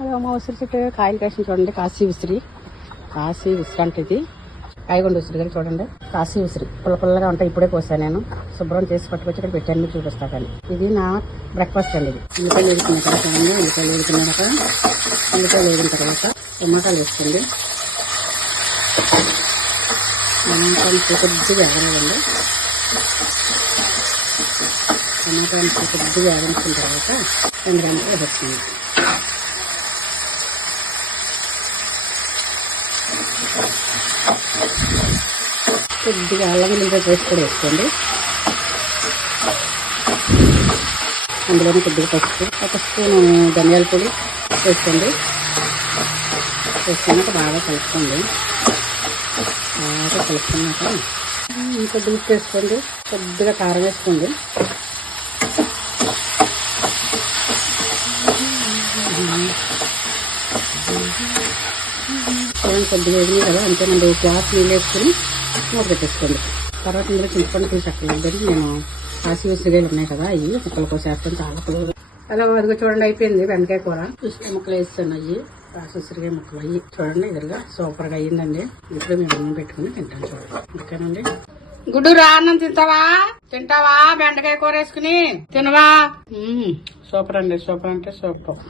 అదే మా ఉసిరి చెట్టు కాయలు కాసిన చూడండి. కాశీ ఉసిరి అంటే ఇది కాయగొండ ఉసిరి గారు చూడండి. కాశీ ఉసిరి పుల్లగా ఉంటాయి. ఇప్పుడే కోసాను నేను. శుభ్రం చేసి పట్టుకొచ్చి ఇక్కడ పెట్టాను, మీకు చూపిస్తా. కానీ ఇది నా బ్రేక్ఫాస్ట్ అండి. ఇది ఉల్లిపాయలు వేసుకున్న తర్వాత ఉల్లిపాయలు వేగిన తర్వాత టమాటాలు వేసుకోండి. టమాటాలు కొద్దిగా ఎగరాలండి. టమాటాలు కొద్దిగా ఎగరించిన తర్వాత 2 గంటలు వేస్తుంది. కొద్దిగా అల్లం వెల్లుల్లి పేస్ట్ కూడా వేసుకోండి. అందులోనే కొద్దిగా పసుపు, 1 స్పూను ధనియాల పొడి వేసుకోండి. వేసుకున్నాక బాగా కలుపుకోండి. కొద్దిగా ఉప్పు వేసుకోండి. కొద్దిగా కారం వేసుకోండి. కొద్దిగా వేగినాయి కదా, అంతేనండి. గ్లాస్ నీళ్ళు వేసుకుని మూత పెట్టేసుకోండి. తర్వాత ఇందులో చింతపండు తీసి అక్కర్లేదండి. నేను కాశీ ఉసిరికాయలు ఉన్నాయి కదా, అవి ముక్కలు కోసేస్తాను. చాలా పులుగు. అలా అదిగో చూడండి, అయిపోయింది బెండకాయ కూర. ఉసిరి ముక్కలు వేస్తాను. అవి కాశీ ఉసిరికాయ ముక్కలు అవి చూడండి. ఎదురుగా సూపర్గా అయ్యిందండి. ఇప్పుడు మేము అన్నం పెట్టుకుని తింటాను. చూడండి, ఓకేనండి. గుడ్డు రా, అన్నం తింటావా? బెండకాయ కూర వేసుకుని తినవా? సూపర్ అండి, సూపర్ అంటే సూపర్.